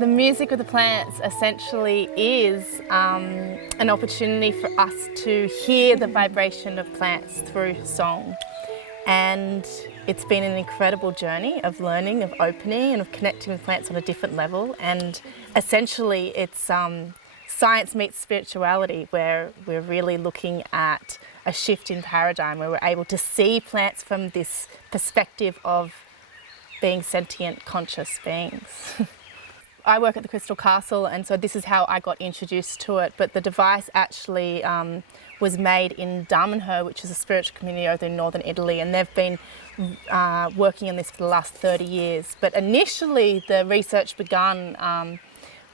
The music of the plants essentially is an opportunity for us to hear the vibration of plants through song. And it's been an incredible journey of learning, of opening and of connecting with plants on a different level. And essentially it's science meets spirituality, where we're really looking at a shift in paradigm, where we're able to see plants from this perspective of being sentient, conscious beings. I work at the Crystal Castle, and so this is how I got introduced to it. But the device actually was made in Damanhur, which is a spiritual community over in northern Italy, and they've been working on this for the last 30 years. But initially, the research began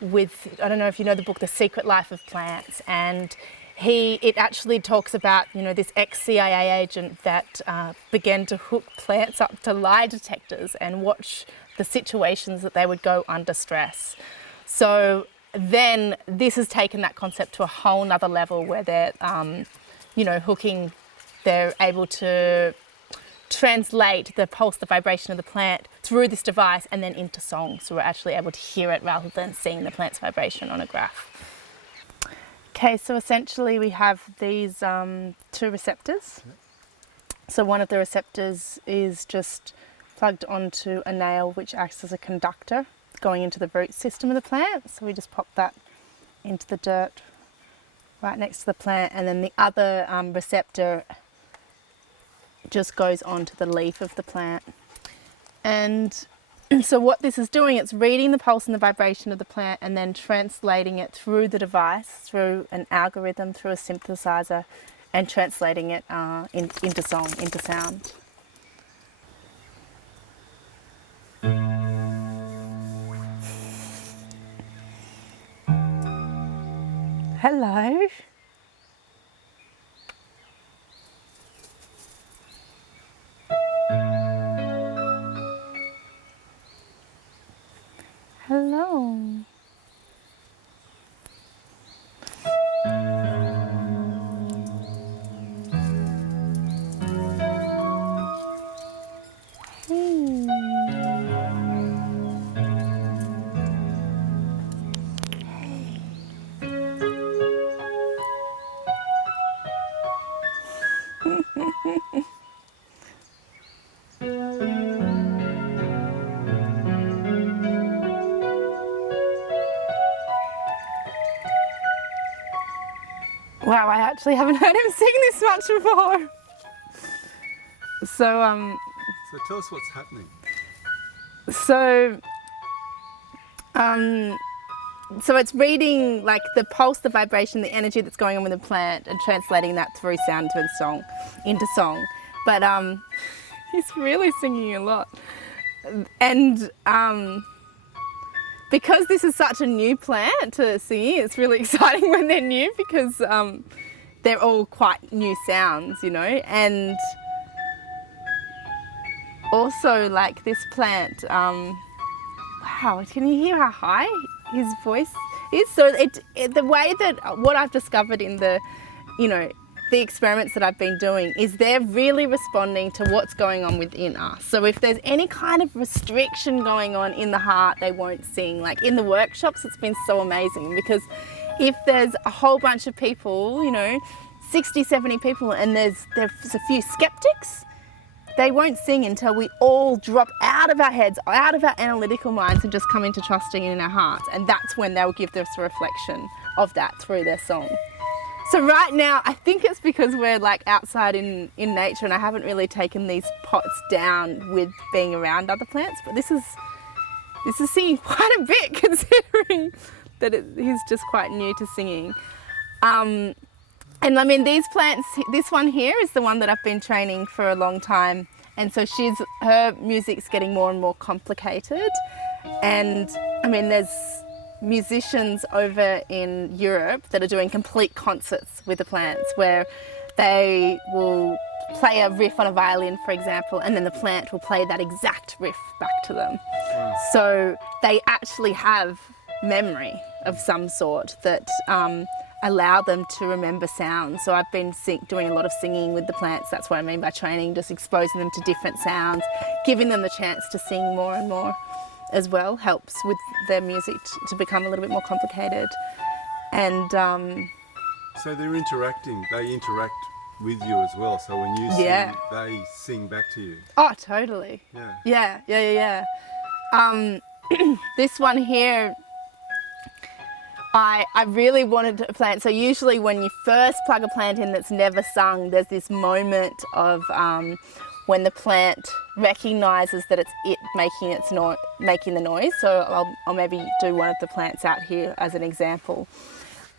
with, I don't know if you know the book, The Secret Life of Plants, and it actually talks about, you know, this ex-CIA agent that began to hook plants up to lie detectors and watch the situations that they would go under stress. So then this has taken that concept to a whole nother level, where they're, you know, they're able to translate the pulse, the vibration of the plant through this device and then into song. So we're actually able to hear it rather than seeing the plant's vibration on a graph. Okay, so essentially we have these two receptors. So one of the receptors is just plugged onto a nail, which acts as a conductor going into the root system of the plant. So we just pop that into the dirt right next to the plant, and then the other receptor just goes onto the leaf of the plant. And so what this is doing, it's reading the pulse and the vibration of the plant and then translating it through the device, through an algorithm, through a synthesizer, and translating it into song, into sound. Hello. Hello. Wow, I actually haven't heard him sing this much before. So tell us what's happening. So it's reading like the pulse, the vibration, the energy that's going on with the plant, and translating that through sound to song, into song. But he's really singing a lot, and because this is such a new plant to sing, it's really exciting when they're new, because they're all quite new sounds, you know. And also, like, this plant, wow, can you hear how high his voice is? So the way that what I've discovered in the, you know, the experiments that I've been doing is they're really responding to what's going on within us. So if there's any kind of restriction going on in the heart, they won't sing. Like in the workshops, it's been so amazing, because if there's a whole bunch of people, you know, 60, 70 people, and there's a few skeptics, they won't sing until we all drop out of our heads, out of our analytical minds, and just come into trusting in our hearts. And that's when they'll give us a reflection of that through their song. So right now, I think it's because we're like outside in nature, and I haven't really taken these pots down with being around other plants, but this is singing quite a bit, considering that he's just quite new to singing. And I mean, these plants, this one here is the one that I've been training for a long time. And so her music's getting more and more complicated. And I mean, there's musicians over in Europe that are doing complete concerts with the plants, where they will play a riff on a violin, for example, and then the plant will play that exact riff back to them. Wow. So they actually have memory of some sort that allow them to remember sounds. So I've been doing a lot of singing with the plants. That's what I mean by training, just exposing them to different sounds, giving them the chance to sing more and more. as well helps with their music to become a little bit more complicated. And So they're interacting. They interact with you as well. So when you sing, they sing back to you. oh, totally. Yeah. This one here, I really wanted a plant. So usually when you first plug a plant in that's never sung, there's this moment of when the plant recognises that it's it making the noise. So I'll maybe do one of the plants out here as an example.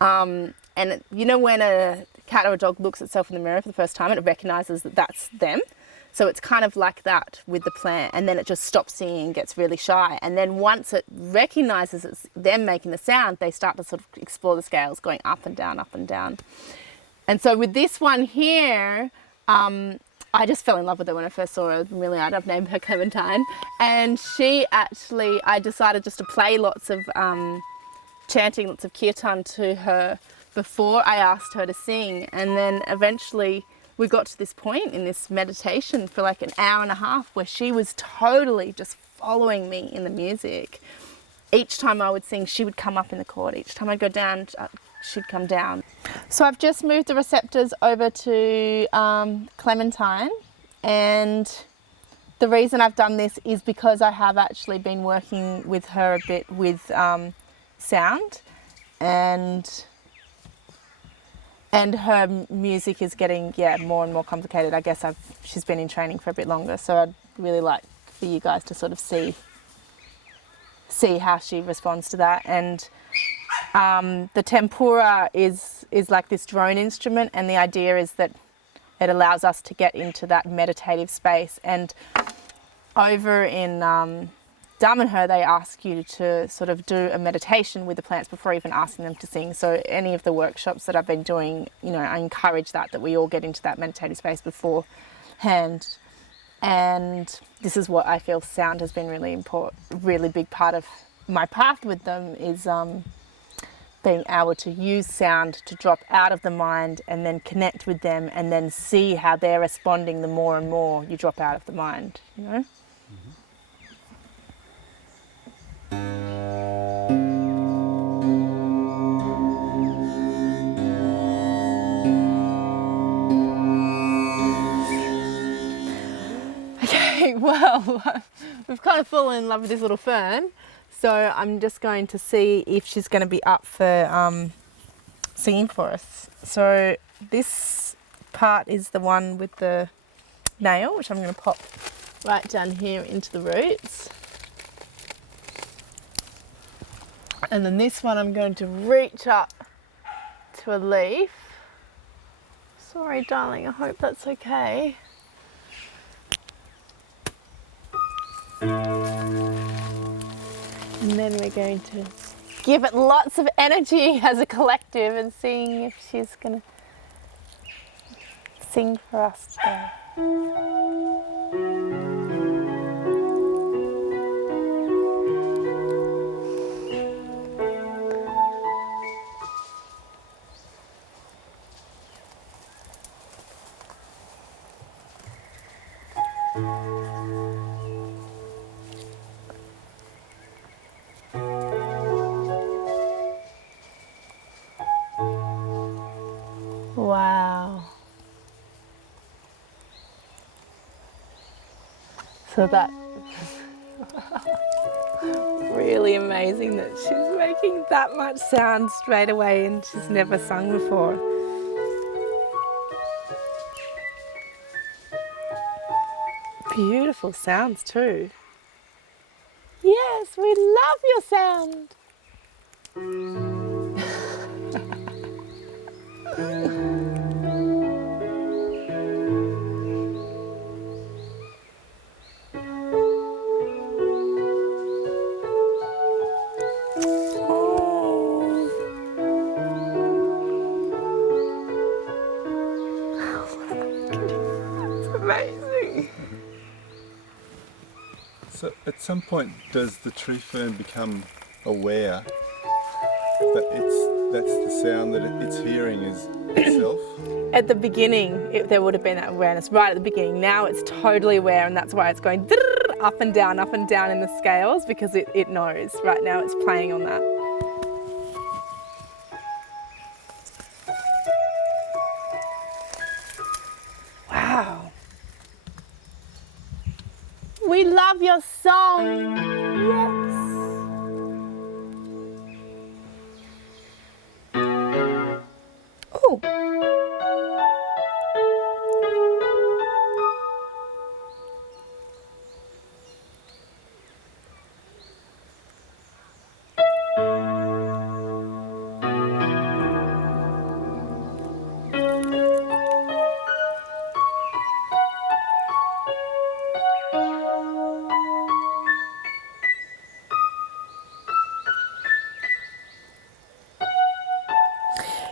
And you know when a cat or a dog looks itself in the mirror for the first time, it recognises that that's them. So it's kind of like that with the plant, and then it just stops singing and gets really shy. And then once it recognises it's them making the sound, they start to sort of explore the scales, going up and down, up and down. And so with this one here, I just fell in love with her when I first saw her. Really, I've named her Clementine. And she actually, I decided just to play lots of chanting, lots of kirtan to her before I asked her to sing. And then eventually we got to this point in this meditation for like an hour and a half where she was totally just following me in the music. Each time I would sing, she would come up in the chord. Each time I'd go down, she'd come down. So I've just moved the receptors over to Clementine, and the reason I've done this is because I have actually been working with her a bit with sound, and her music is getting more and more complicated. I guess she's been in training for a bit longer, so I'd really like for you guys to sort of see how she responds to that. And the tempura is like this drone instrument, and the idea is that it allows us to get into that meditative space. And over in Dharm and Her, they ask you to sort of do a meditation with the plants before even asking them to sing. So any of the workshops that I've been doing, I encourage that we all get into that meditative space beforehand. And this is what I feel sound has been really important, really big part of my path with them is being able to use sound to drop out of the mind and then connect with them and then see how they're responding the more and more you drop out of the mind, Okay, well, we've kind of fallen in love with this little Fern, so I'm just going to see if she's going to be up for singing for us. So this part is the one with the nail, which I'm going to pop right down here into the roots. And then this one I'm going to reach up to a leaf. Sorry, darling, I hope that's okay. And then we're going to give it lots of energy as a collective and seeing if she's going to sing for us today. Wow. So that's really amazing that she's making that much sound straight away and she's never sung before. Beautiful sounds too. Yes, we love your sound. Amazing. So at some point does the tree fern become aware that that's the sound that it's hearing is itself? At the beginning, there would have been that awareness right at the beginning. Now it's totally aware, and that's why it's going up and down in the scales because it knows right now it's playing on that. Wow. We love your song. Yes. Oh.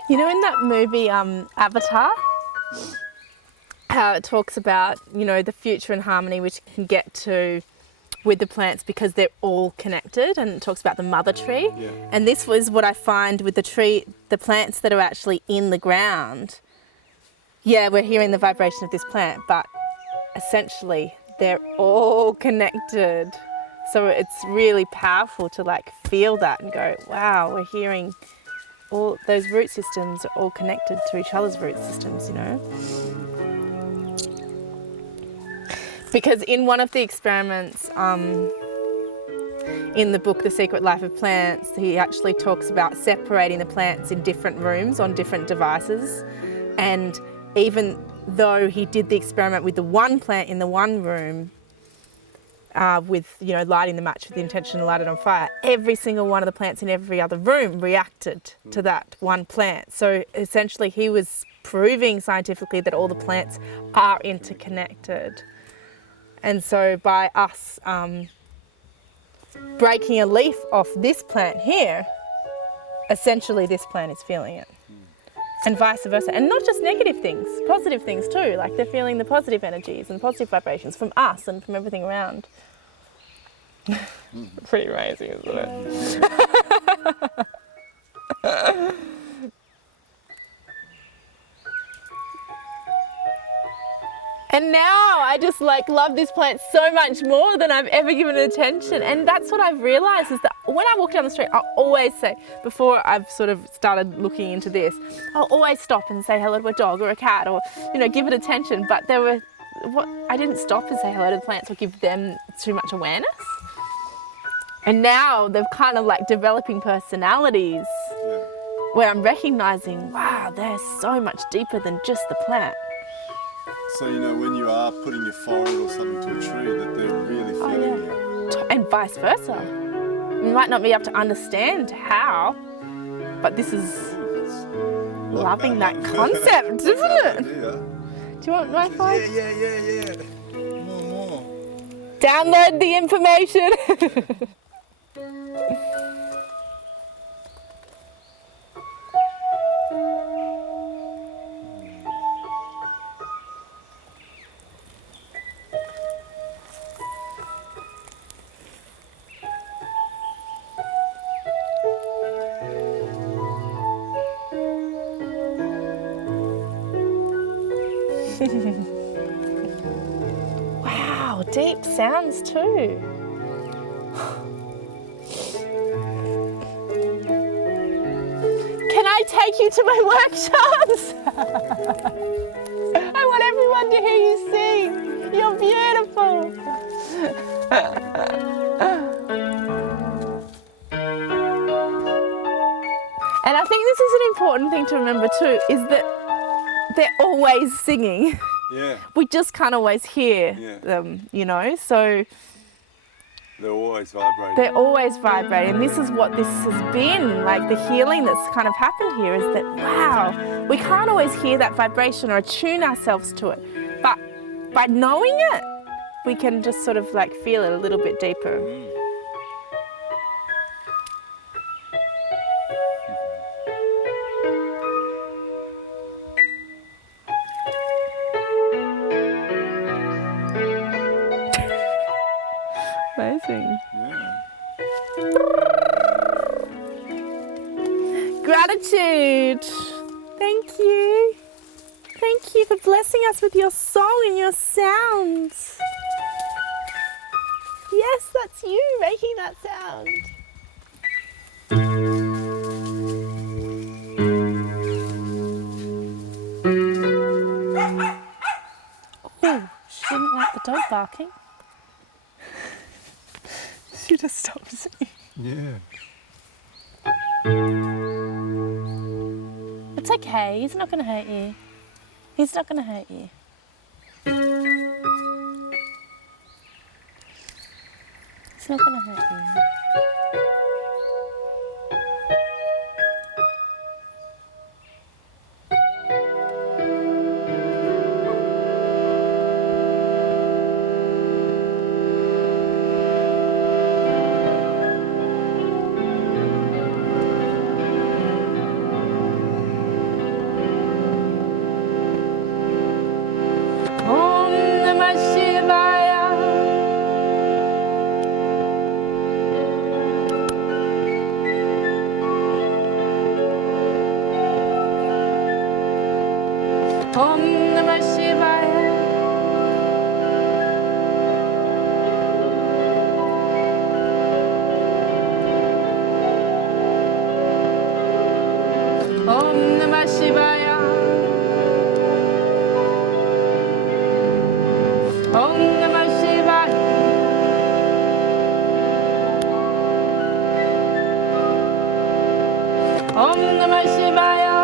You know, in that movie Avatar, how it talks about, you know, the future and harmony which can get to with the plants because they're all connected, and it talks about the mother tree. Yeah. And this was what I find with the plants that are actually in the ground. Yeah, we're hearing the vibration of this plant, but essentially they're all connected. So it's really powerful to like feel that and go, wow, we're hearing all those root systems are all connected to each other's root systems, you know? Because in one of the experiments in the book, The Secret Life of Plants, he actually talks about separating the plants in different rooms on different devices. And even though he did the experiment with the one plant in the one room, with, you know, lighting the match with the intention to light it on fire, every single one of the plants in every other room reacted to that one plant. So essentially he was proving scientifically that all the plants are interconnected. And so by us breaking a leaf off this plant here, essentially this plant is feeling it. And vice versa. And not just negative things, positive things too. Like they're feeling the positive energies and positive vibrations from us and from everything around. Pretty amazing, isn't it? And now I just like love this plant so much more than I've ever given it attention. And that's what I've realized is that when I walk down the street, I always say, before I've sort of started looking into this, I'll always stop and say hello to a dog or a cat or, you know, give it attention. But I didn't stop and say hello to the plants or give them too much awareness. And now they're kind of like developing personalities where I'm recognizing, wow, they're so much deeper than just the plant. So, you know, when you are putting your forehead or something to a tree, that they're really feeling you. And vice versa. You might not be able to understand how, but this is loving that concept, isn't it? Do you want my phone? Yeah. More. Download the information. Wow, deep sounds too. Can I take you to my workshops? I want everyone to hear you sing. You're beautiful. And I think this is an important thing to remember too, is that they're always singing. Yeah. We just can't always hear them, you know, so they're always vibrating. They're always vibrating. And this is what this has been, like the healing that's kind of happened here is that, wow, we can't always hear that vibration or attune ourselves to it. But by knowing it, we can just sort of like feel it a little bit deeper. Amazing. Yeah. Gratitude. Thank you. Thank you for blessing us with your song and your sounds. Yes, that's you making that sound. Oh, she didn't like the dog barking. She just stopped singing. Yeah. It's okay, he's not going to hurt you. He's not going to hurt you. It's not going to hurt you. Om Namah Shivaya. Om Namah Shivaya. Om Namah Shivaya. Om Namah Shivaya. Om Namah Shivaya.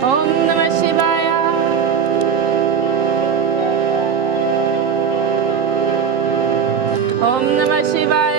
Om Namah Shivaya. Om Namah Shivaya.